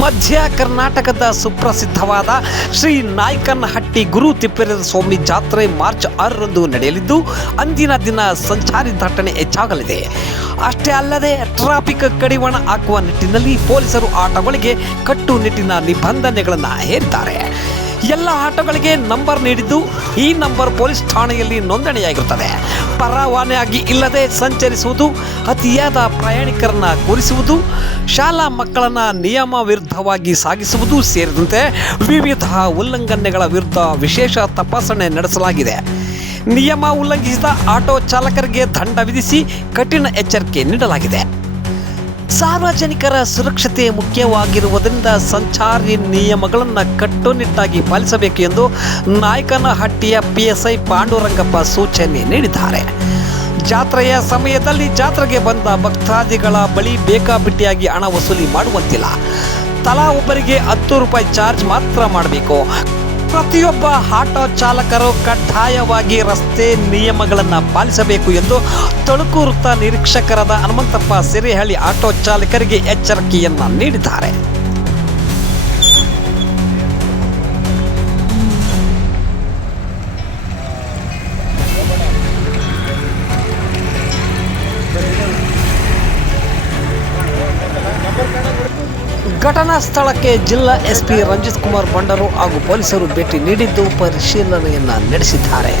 ಮಧ್ಯ ಕರ್ನಾಟಕದ ಸುಪ್ರಸಿದ್ಧವಾದ ಶ್ರೀ ನಾಯಕನಹಟ್ಟಿ ಗುರು ತಿಪ್ಪೇಸ್ವಾಮಿ ಸ್ವಾಮಿ ಜಾತ್ರೆ ಮಾರ್ಚ್ 6ರಂದು ನಡೆಯಲಿದ್ದು ಅಂದಿನ ದಿನ ಸಂಚಾರಿ ದಟ್ಟಣೆ ಹೆಚ್ಚಾಗಲಿದೆ. ಅಷ್ಟೇ ಅಲ್ಲದೆ ಟ್ರಾಫಿಕ್ ಕಡಿವಾಣ ಹಾಕುವ ನಿಟ್ಟಿನಲ್ಲಿ ಪೊಲೀಸರು ಆಟೋಗಳಿಗೆ ಕಟ್ಟುನಿಟ್ಟಿನ ನಿಬಂಧನೆಗಳನ್ನು ಹೇರಿದ್ದಾರೆ. ಎಲ್ಲ ಆಟೋಗಳಿಗೆ ನಂಬರ್ ನೀಡಿದ್ದು ಈ ನಂಬರ್ ಪೊಲೀಸ್ ಠಾಣೆಯಲ್ಲಿ ನೋಂದಣಿಯಾಗಿರುತ್ತದೆ. ಪರವಾನಗಿ ಇಲ್ಲದೆ ಸಂಚರಿಸುವುದು, ಅತಿಯಾದ ಪ್ರಯಾಣಿಕರನ್ನು ಕೂರಿಸುವುದು, ಶಾಲಾ ಮಕ್ಕಳನ್ನು ನಿಯಮ ವಿರುದ್ಧವಾಗಿ ಸಾಗಿಸುವುದು ಸೇರಿದಂತೆ ವಿವಿಧ ಉಲ್ಲಂಘನೆಗಳ ವಿರುದ್ಧ ವಿಶೇಷ ತಪಾಸಣೆ ನಡೆಸಲಾಗಿದೆ. ನಿಯಮ ಉಲ್ಲಂಘಿಸಿದ ಆಟೋ ಚಾಲಕರಿಗೆ ದಂಡ ವಿಧಿಸಿ ಕಠಿಣ ಎಚ್ಚರಿಕೆ ನೀಡಲಾಗಿದೆ. ಸಾರ್ವಜನಿಕರ ಸುರಕ್ಷತೆ ಮುಖ್ಯವಾಗಿರುವುದರಿಂದ ಸಂಚಾರಿ ನಿಯಮಗಳನ್ನು ಕಟ್ಟುನಿಟ್ಟಾಗಿ ಪಾಲಿಸಬೇಕು ಎಂದು ನಾಯಕನಹಟ್ಟಿಯ PSI ಪಾಂಡುರಂಗಪ್ಪ ಸೂಚನೆ ನೀಡಿದ್ದಾರೆ. ಜಾತ್ರೆಯ ಸಮಯದಲ್ಲಿ ಜಾತ್ರೆಗೆ ಬಂದ ಭಕ್ತಾದಿಗಳ ಬಳಿ ಬೇಕಾಬಿಟ್ಟಿಯಾಗಿ ಹಣ ವಸೂಲಿ ಮಾಡುವಂತಿಲ್ಲ. ತಲಾ ಒಬ್ಬರಿಗೆ 10 ರೂಪಾಯಿ ಚಾರ್ಜ್ ಮಾತ್ರ ಮಾಡಬೇಕು. ಪ್ರತಿಯೊಬ್ಬ ಆಟೋ ಚಾಲಕರು ಕಡ್ಡಾಯವಾಗಿ ರಸ್ತೆ ನಿಯಮಗಳನ್ನು ಪಾಲಿಸಬೇಕು ಎಂದು ತಳುಕು ವೃತ್ತ ನಿರೀಕ್ಷಕರಾದ ಹನುಮಂತಪ್ಪ ಸಿರಿಹಳ್ಳಿ ಆಟೋ ಚಾಲಕರಿಗೆ ಎಚ್ಚರಿಕೆಯನ್ನು ನೀಡಿದ್ದಾರೆ. ಘಟನಾ ಸ್ಥಳಕ್ಕೆ ಜಿಲ್ಲಾ SP ರಂಜಿತ್ ಕುಮಾರ್ ಬಂಡರು ಹಾಗೂ ಪೊಲೀಸರು ಭೇಟಿ ನೀಡಿದ್ದು ಪರಿಶೀಲನೆಯನ್ನು ನಡೆಸಿದ್ದಾರೆ.